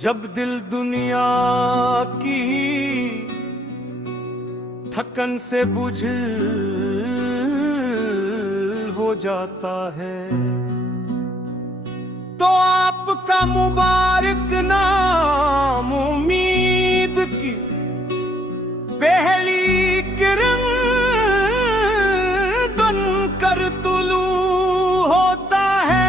जब दिल दुनिया की थकन से बुझल हो जाता है, तो आपका मुबारक नाम उम्मीद की पहली किरण बनकर तुलू होता है।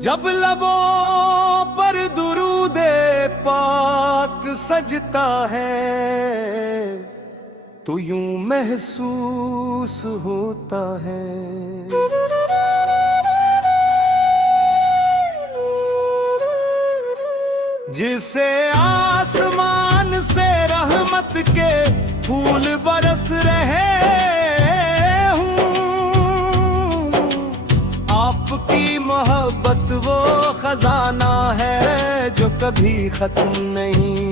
जब लबों पर दुरूदे पाक सजता है, तो यूं महसूस होता है जिसे आसमान से रहमत के फूल बरस रहे हूँ। आपकी मोहब्बत वो खजाना है जो कभी खत्म नहीं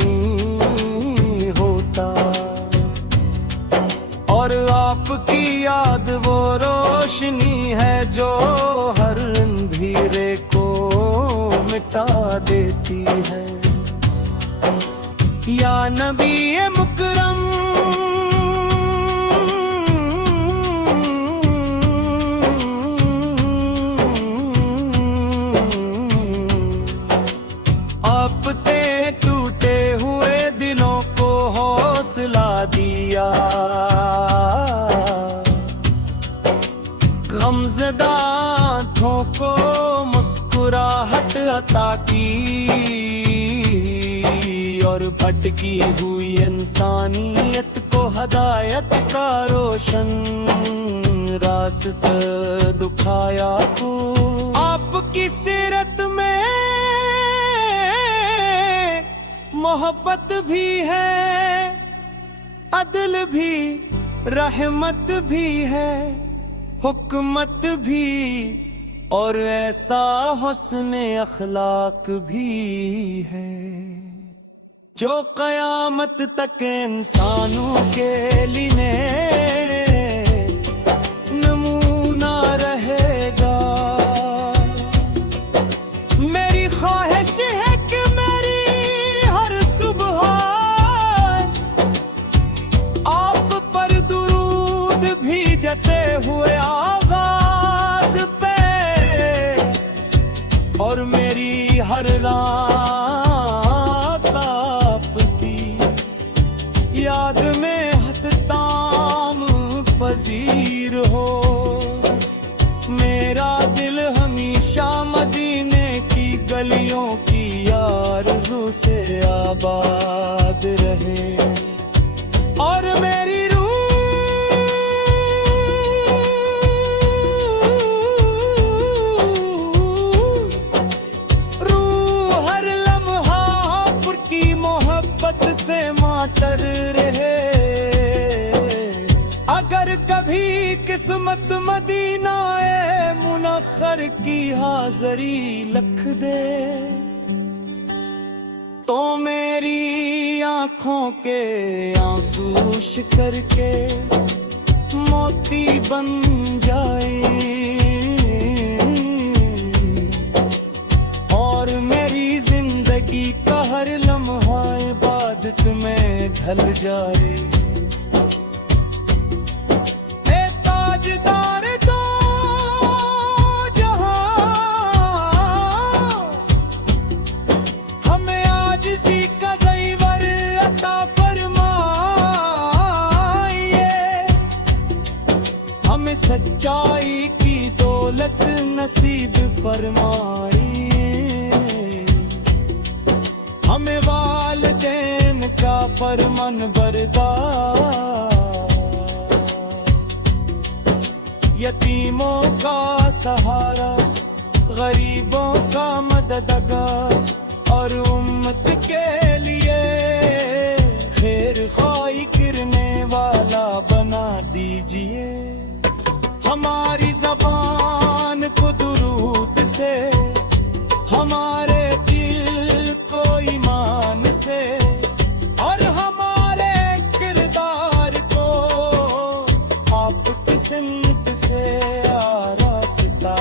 होता, और आपकी याद वो रोशनी है जो हर अंधेरे को मिटा देती है। या नबी मुकरम, आपने टूटे हुए दिलों को हौसला दिया, गमज़दा आँखों को मुस्कुराहट अता की, और भटकी हुई इंसानियत को हदायत का रोशन रास्ता दिखाया को। आपकी सीरत में मोहब्बत भी है, अदल भी, रहमत भी है, हुकमत भी, और ऐसा हुस्न अखलाक भी है जो कयामत तक इंसानों के लिए नमूना रहेगा। मेरी ख्वाहिश है कि मेरी हर सुबह आप पर दुरूद भेजते हुए आगाज पे, और मेरी हर रात याद में हत्ताम पजीर हो। मेरा दिल हमेशा मदीने की गलियों की आरज़ू से आबाद रहे, और मेरी मातर रहे। अगर कभी किस्मत मदीना ए मुनख्खर की हाज़री लख दे, तो मेरी आँखों के आंसू शिकर के मोती बन जाए, और मेरी जिंदगी का हर लम्हा इबादत में ढल जाए। ए ताजदार दो जहां, हमें आजिज़ी का ज़ेवर अता फरमाइए, हमें सच्चाई की दौलत नसीब फरमाइए, हमें वालिदैन का फरमान बरदार, यतीमों का सहारा, गरीबों का मददगार, और उम्मत के लिए खैर ख्वाही करने वाला बना दीजिए। हमारी ज़बान को दुरूद से, हमारे दिल को ईमान से, और हमारे किरदार को आपकी सिमत से आरास्ता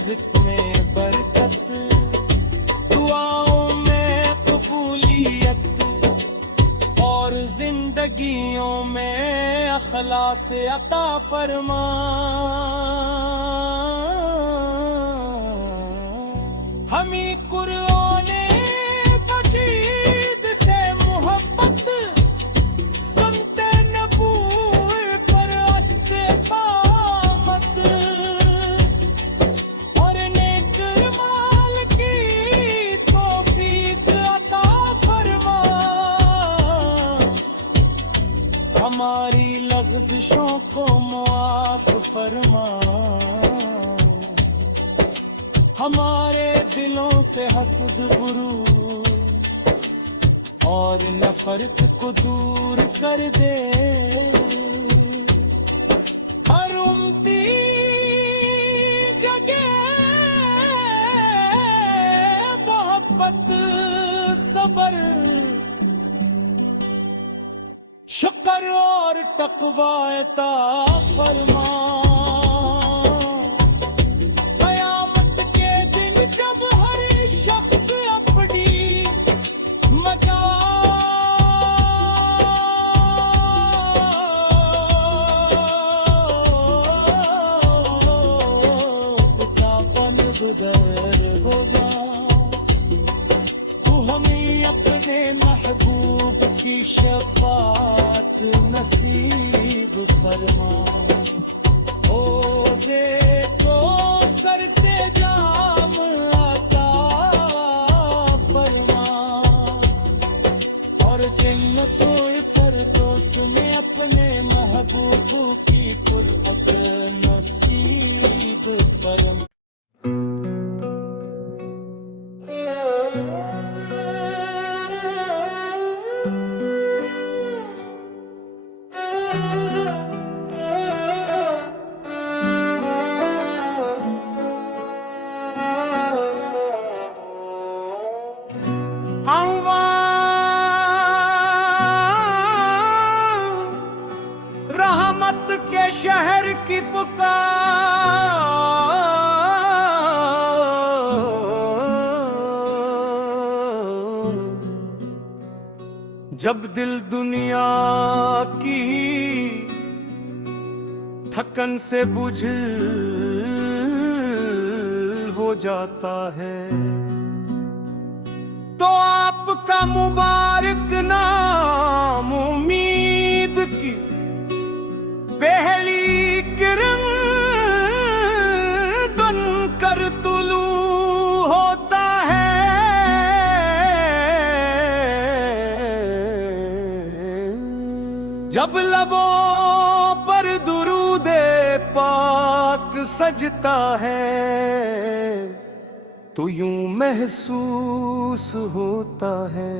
रिज़्क़ में बरकत, दुआओं में कबूलियत और जिंदगियों में अखलास अता फरमा। हमी कुराने मजीद से मोहब्बत, सुनते नबूवत पर अस्ते पामत और नेक माल की तौफीक अता फरमा। हमारी लग़्ज़िशों को मुआफ़ फरमा, हमारे दिलों से हसद गुरूर और नफरत को दूर कर दे। हर उम्मती जगह मोहब्बत सब्र शुक्र और तक़वा अता फरमा। महबूब की शफाअत नसीब फरमा। ओज़े को सर से जाम अता फरमा और जन्नतो फ़िरदौस में अपने महबूब की कुर्अत नसीब फरमा। रहमत के शहर की पुकार, जब दिल दुनिया की थकन से बुझल हो जाता है, तो आपका मुबारक नाम उम्मीद की पहली किरण बनकर तुलू होता है। जब लबों पर दुरूदे पाक सजता है, तो यूं महसूस होता है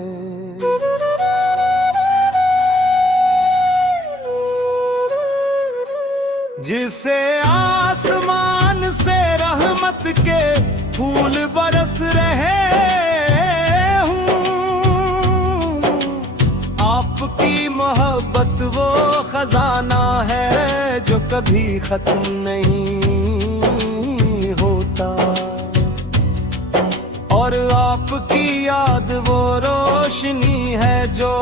जिसे आसमान से रहमत के फूल बरस रहे हूँ। आपकी मोहब्बत वो खजाना है जो कभी खत्म नहीं होता, और आपकी याद वो रोशनी है जो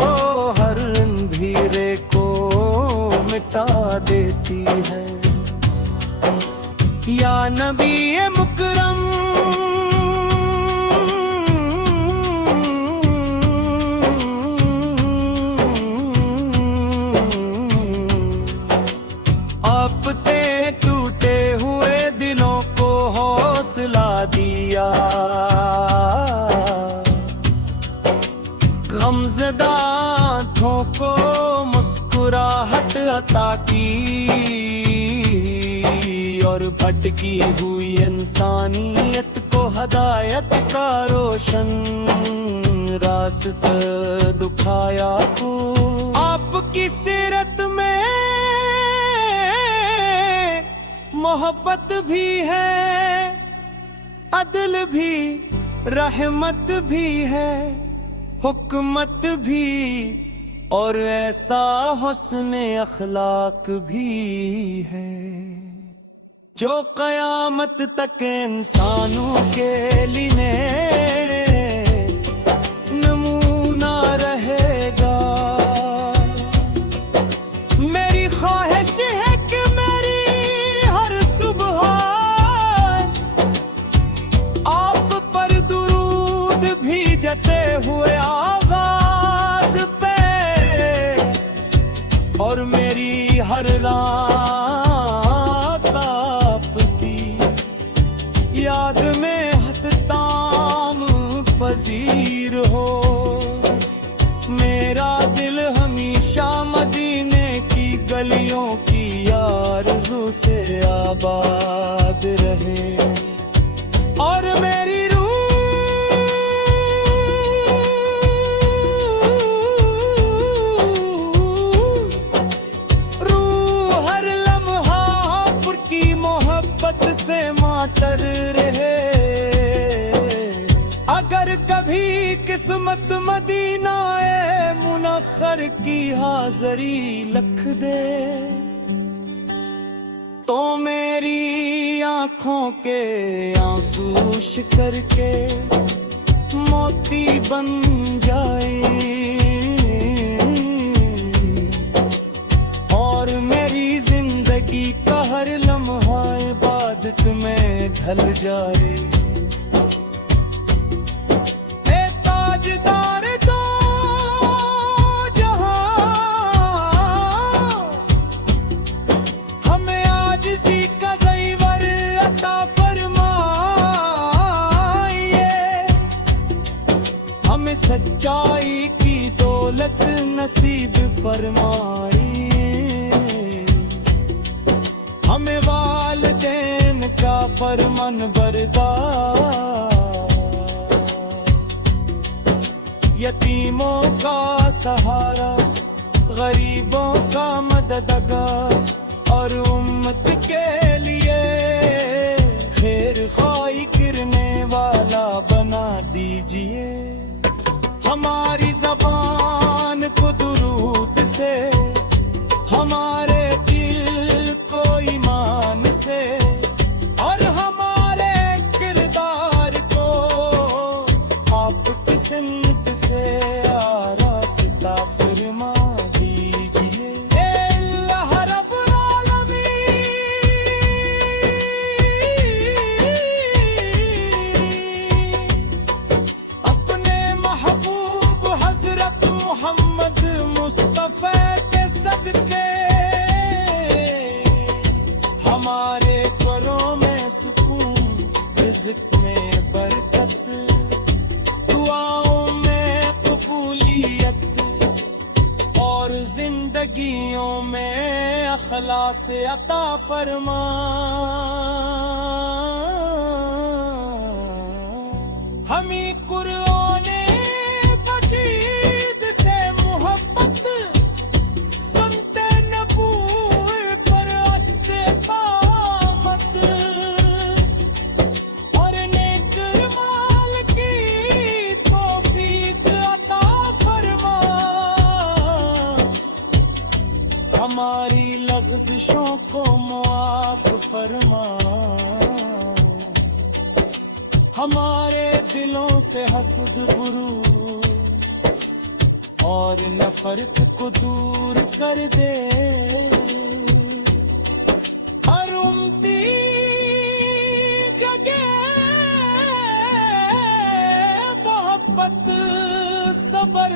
हर अंधेरे को मिटा देती है। या नबी मुकरम आपने टूटे हुए दिलों को हौसला दिया, गमज़दा आँखों को मुस्कुराहट अता की, और भटकी हुई इंसानियत को हदायत का रोशन रास्ता दिखाया। को आपकी सीरत में मोहब्बत भी है, अदल भी, रहमत भी है, हुकमत भी, और ऐसा हुस्न अखलाक भी है जो कयामत तक इंसानों के लिए नमूना रहेगा। मेरी ख्वाहिश है कि मेरी हर सुबह आप पर दुरूद भीजते हुए आगाज पे, और मेरी हर रात आपकी याद में हतताम पजीर हो। मेरा दिल हमेशा मदीने की गलियों की आरज़ू से आबाद रहे, और मेरी से मातर रहे। अगर कभी किस्मत मदीना ए मुनक्खर की हाज़री लख दे, तो मेरी आंखों के आंसू शिकर के मोती बन जाए, और मेरी जिंदगी का हर लम्हा इबादत में ढल जाए। ए ताजदार दो जहां, हमें आजिज़ी का ज़ेवर अता फरमाइए, हमें सच्चाई की दौलत नसीब फरमाइए, हमें वालिदैन का फरमान बरदार, यतीमों का सहारा, गरीबों का मददगार, और उम्मत के लिए खैर खाई करने वाला बना दीजिए। हमारी ज़बान को दुरूद से, हमारे दिल को ईमान से, और हमारे किरदार को आपकी सिमत से आरास्ता फरमा दीजिए। अल्लाह रब्बुल आलमीन अपने महबूब हजरत मोहम्मद मुस्तफा के सदके हमारे घरों में सुकून, रिज़्क़ में बरकत, दुआओं में कबूलियत, और जिंदगियों में अखलास अता फरमा। हमी कुरान मजीद से मोहब्बत, सुनते नबूवत पर अस्ते कामत, और नेक माल की तौफीक अता फरमा। हमारी लग़्ज़िशों को मुआफ़ फरमा, हमारे दिलों से हसद गुरूर और नफरत को दूर कर दे। हर उम्मती जगह मोहब्बत, सबर,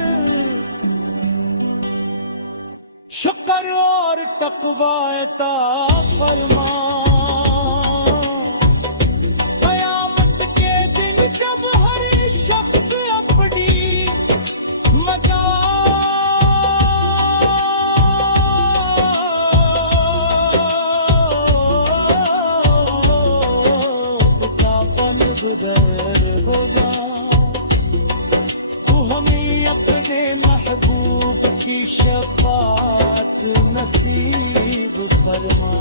शुक्र और तक़वा अता फरमा। क़यामत के दिन जब हर शख्स अपनी गुदर होगा, तू हमें अपने महबूब की शफाअत नसीब फरमा।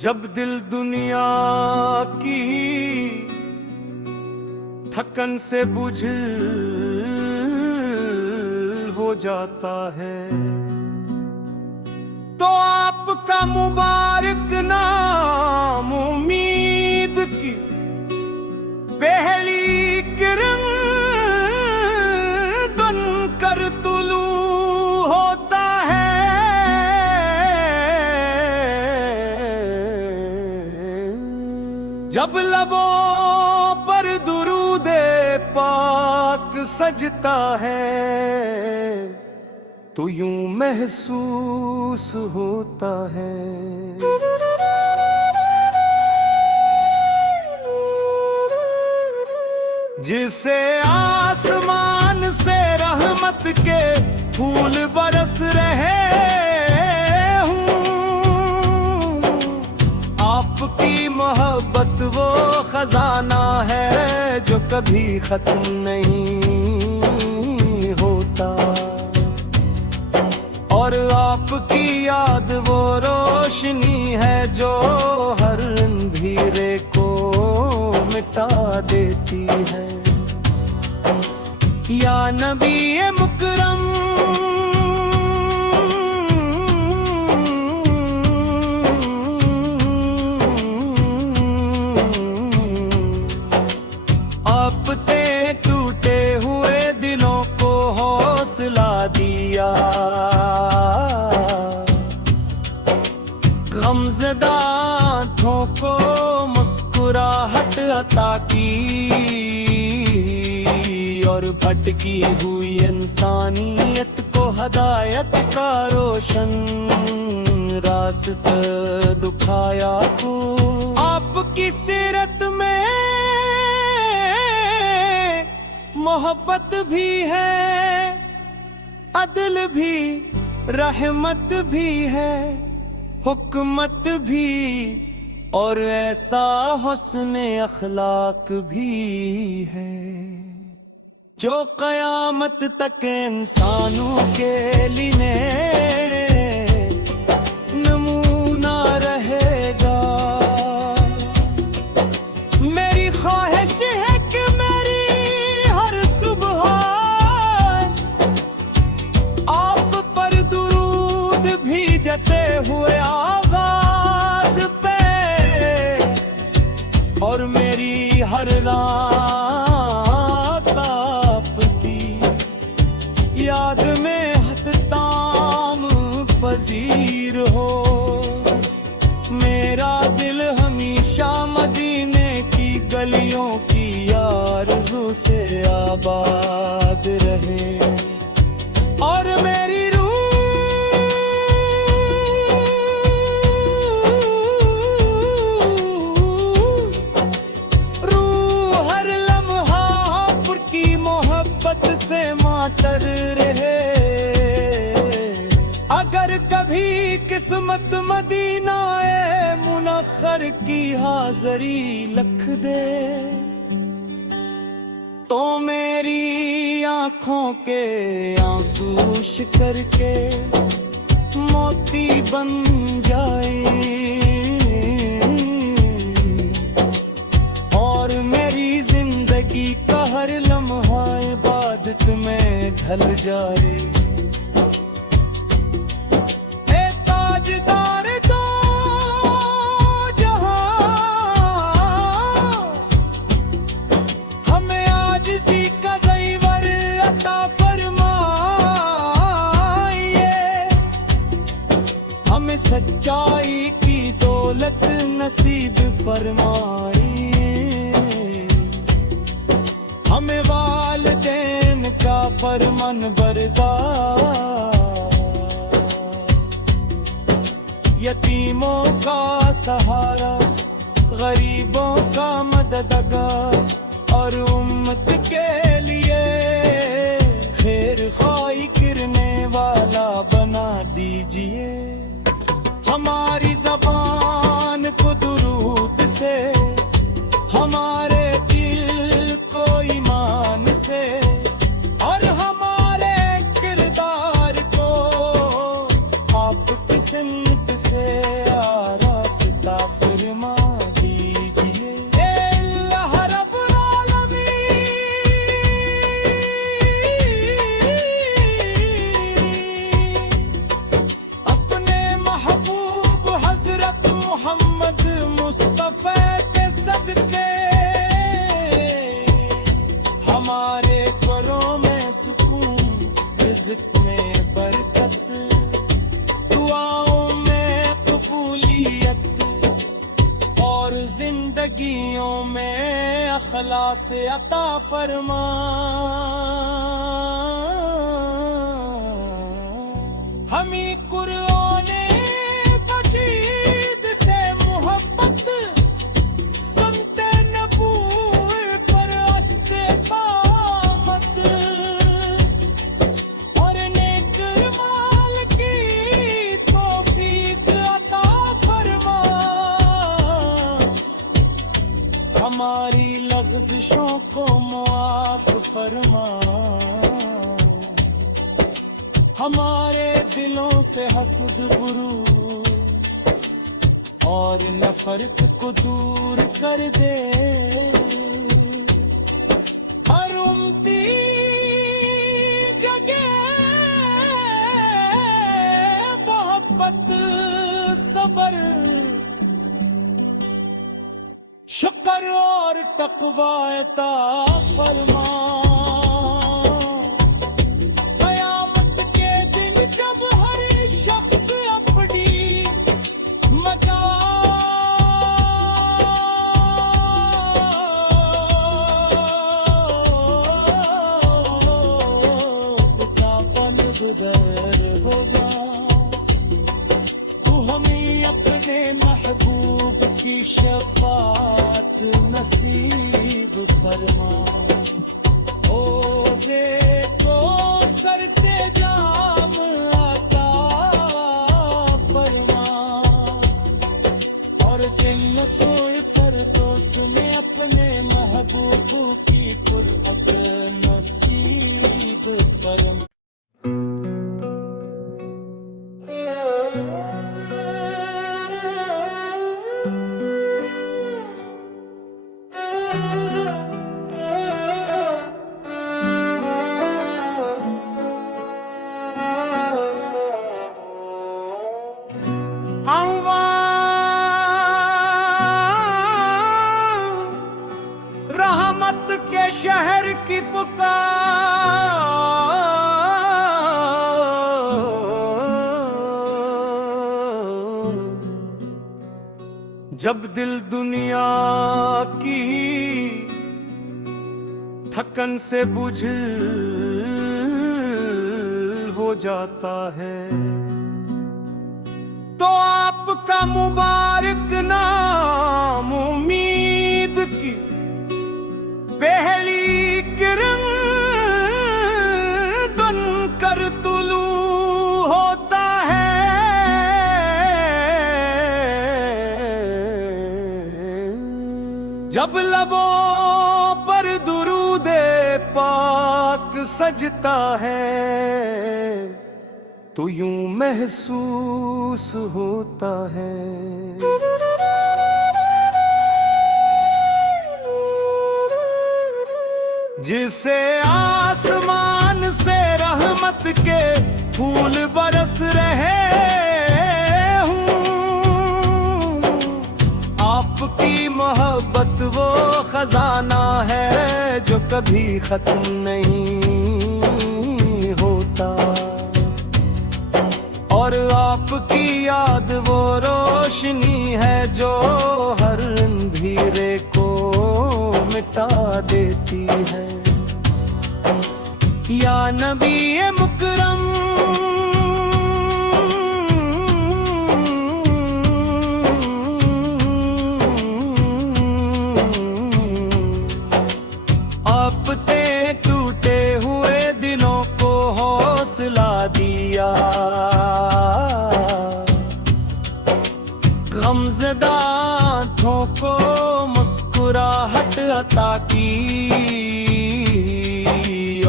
जब दिल दुनिया की थकन से बुझल हो जाता है, तो आपका मुबारक नाम उम्मीद की पहली किरण बनकर तुलू होता है। जब लबों पर दुरूदे पाक सजता है, तो यूं महसूस होता है जिसे आसमान से रहमत के फूल बरस रहे हूँ। आपकी मोहब्बत वो खजाना है जो कभी खत्म नहीं होता, और आपकी याद वो रोशनी है जो हर अंधेरे को मिटा देती है। या नबी मुकरम, आपने टूटे हुए दिलों को हौसला दिया, गमज़दा आँखों को मुस्कुराहट अता की, और भटकी हुई इंसानियत को हदायत का रोशन रास्ता दिखाया को। आपकी सीरत में मोहब्बत भी है, अदल भी, रहमत भी है, हुकमत भी, और ऐसा हुस्न अखलाक भी है जो कयामत तक इंसानों के लिए नमूना रहेगा। मेरी ख्वाहिश है कि मेरी हर सुबह आप पर दुरूद भेजते हुए आगाज पे, और मेरी हर रात याद में हत्ताम पजीर हो। मेरा दिल हमेशा मदीने की गलियों की आरज़ू से आबाद रहे, और मेरी मातर रहे। अगर कभी किस्मत मदीना ए मुनक्खर की हाज़री लिख दे, तो मेरी आँखों के आंसू शिकर के मोती बन जाए, और मेरी जिंदगी का हर लम्हा इबादत में ढल जाए। ए ताजदार दो जहां, हमें आजिज़ी का ज़ेवर अता फरमाइए, हमें सच्चाई की दौलत नसीब फरमाइए, हमें वालिदैन का फरमान बरदार, यतीमों का सहारा, गरीबों का मददगार, और उम्मत के लिए खैर खाई करने वाला बना दीजिए। हमारी ज़बान को दुरूद से, हमारे दिल को ईमान से, और हमारे किरदार को आपकी सिमत से आरास्ता रिज़्क़ में बरकत, दुआओं में कबूलियत और जिंदगियों में अखलास अता फरमा। हमी कुरान मजीद से मोहब्बत, सुनते नबूवत पर हंसते कामत, और नेक माल की तौफीक अता फरमा। हमारी लग़्ज़िशों को मुआफ़ फरमा, हमारे दिलों से हसद गुरूर और नफरत को दूर कर दे। हर उम्मती जगह मोहब्बत सब्र शुक्र और तक़वा अता फरमा। महबूब की शफाअत नसीब फरमा। ओज़े को सर से जाम अता फरमा, और जन्नतुल फ़िरदौस में अपने महबूब की क़ुरअत नसीब फरमा। रहमत के शहर की पुकार, जब दिल दुनिया की थकन से बुझल हो जाता है, तो आपका मुबारक नाम उम्मीद की पहली किरण बनकर तुलू होता है। जब लबों पर दुरूदे पाक सजता है, तो यूं महसूस होता है जिसे आसमान से रहमत के फूल बरस रहे हूँ। आपकी मोहब्बत वो खजाना है जो कभी खत्म नहीं होता, और आपकी याद वो रोशनी है जो हर अंधेरे को मिटा देती है। या नबी मुकरम, आपने टूटे हुए दिलों को हौसला दिया, गमज़दा आँखों को मुस्कुराहट अता की,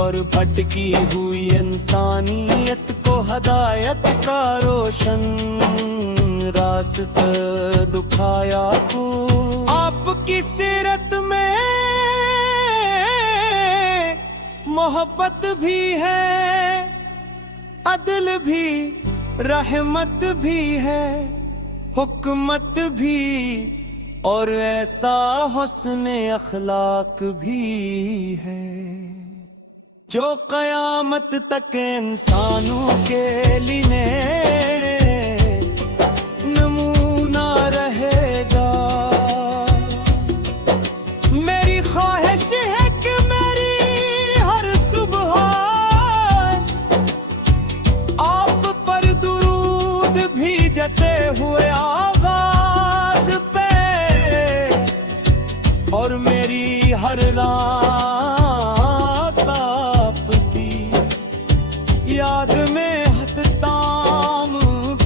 और भटकी हुई इंसानियत को हदायत का रोशन रास्ता दिखाया को। आपकी सीरत में मोहब्बत भी है, अदल भी, रहमत भी है, हुकमत भी, और ऐसा हुस्न अखलाक भी है जो कयामत तक इंसानों के लिए नमूना रहेगा। मेरी ख्वाहिश है कि मेरी हर सुबह आप पर दुरूद भीजते हुए आगाज पे, और मेरी हर रात आपकी याद में हतताम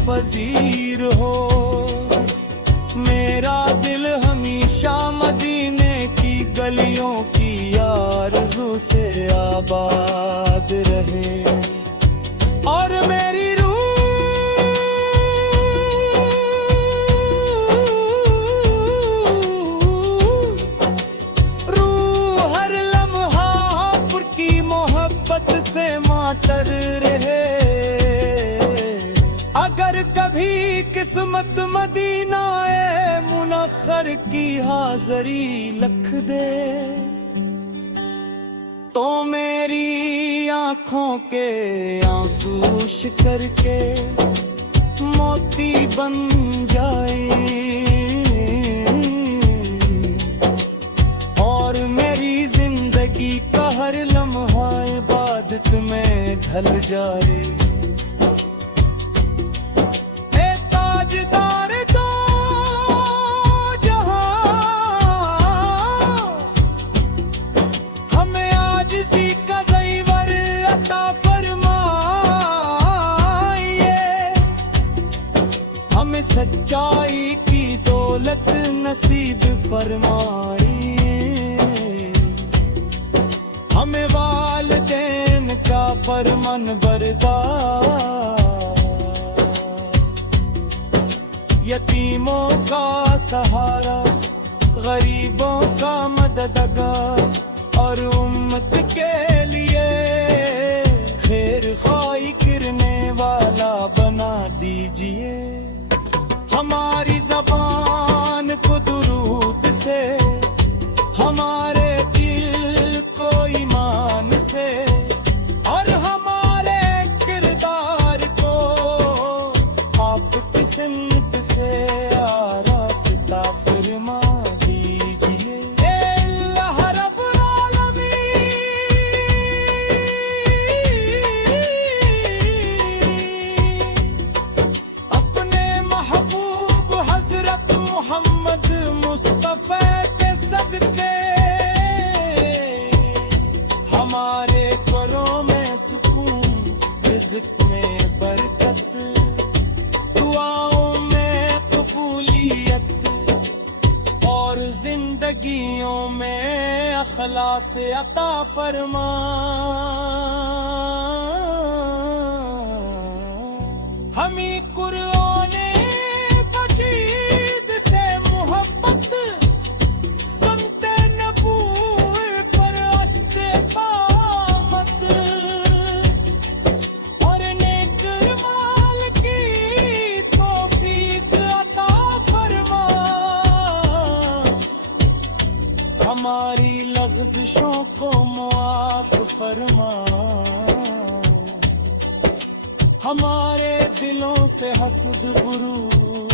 पजीर हो। मेरा दिल हमेशा मदीने की गलियों की आरज़ू से आबाद रहे, और मेरी से मातर रहे। अगर कभी किस्मत मदीना ए मुनख्खर की हाज़री लख दे, तो मेरी आंखों के आंसू शिकर के मोती बन जाए, और मेरी जिंदगी का हर लम्हा इबादत में ढल जाए। ए ताजदार दो जहां, हमें आजिज़ी का ज़ेवर अता फरमाइए, हमें सच्चाई की दौलत नसीब फरमाइए, हमें वालिदैन का फरमान बरदार, यतीमों का सहारा, गरीबों का मददगार, और उम्मत के लिए खैर ख्वाही करने वाला बना दीजिए। हमारी ज़बान को दुरूद से, हमारे दिल को ईमान से, और हमारे किरदार को आपकी सिमत से आरास्ता फरमा दीजिए। अल्लाह रब्बुल आलमीन अपने महबूब हजरत मोहम्मद मुस्तफा के सदके हमारे घरों में सुकून, रिज़्क़ में बरकत, दुआओं में कबूलियत, और जिंदगियों में अखलास अता फरमा। हमी कुरान मजीद से मोहब्बत, सुनते नबूवत पर अस्ते पामत, और नेक माल की तौफीक अता फरमा। हमारी लग़्ज़िशों को मुआफ़ फरमा, हमारे दिलों से हसद गुरूर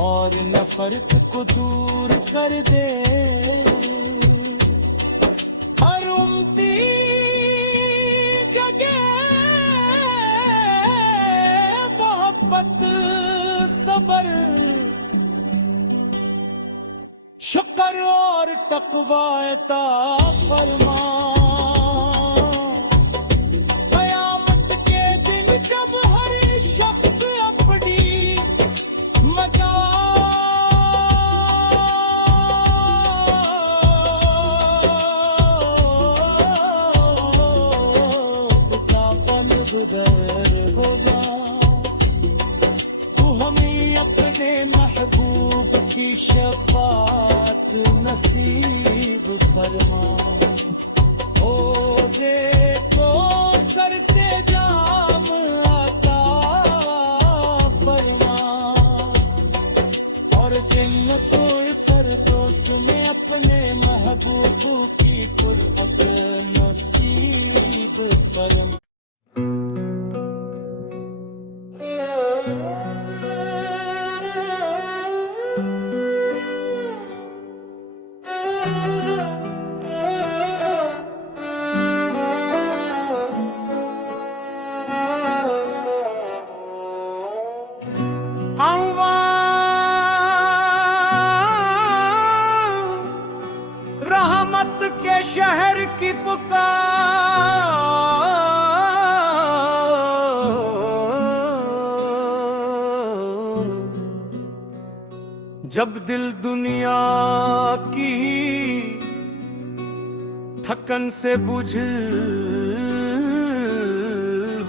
और नफरत को दूर कर दे। हर उम्मती जगह मोहब्बत, सबर, शुक्र और तक़वा अता फरमा। क़यामत के दिन जब हर शख्स अपनी गुदर होगा, तू हमें अपने महबूब की शफाअत नसीब फरमा। ओज़े को सर से जाम अता फरमा, और जन्नतुल फरदौस में अपने महबूब की कुर्बत नसीब जब दिल दुनिया की थकन से बुझल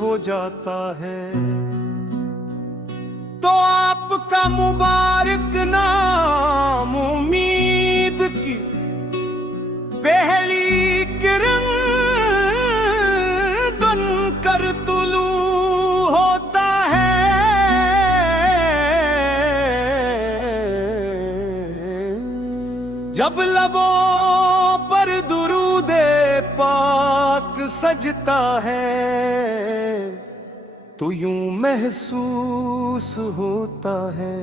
हो जाता है, तो आपका मुबारक नाम उम्मीद की पहली किरण बनकर तुलू होता है। जब लबों पर दुरूदे पाक सजता है, तो यूं महसूस होता है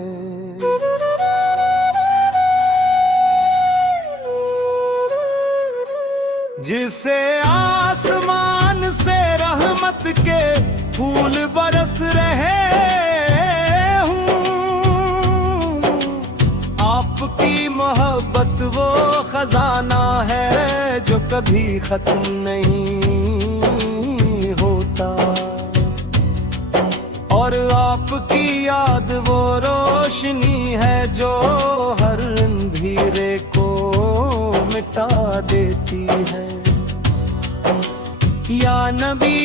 जिसे आसमान से रहमत के फूल बरस रहे हूँ। आपकी मोहब्बत वो खजाना है जो कभी खत्म नहीं होता, और आपकी याद वो रोशनी है जो हर अंधेरे को मिटा देती है। या नबी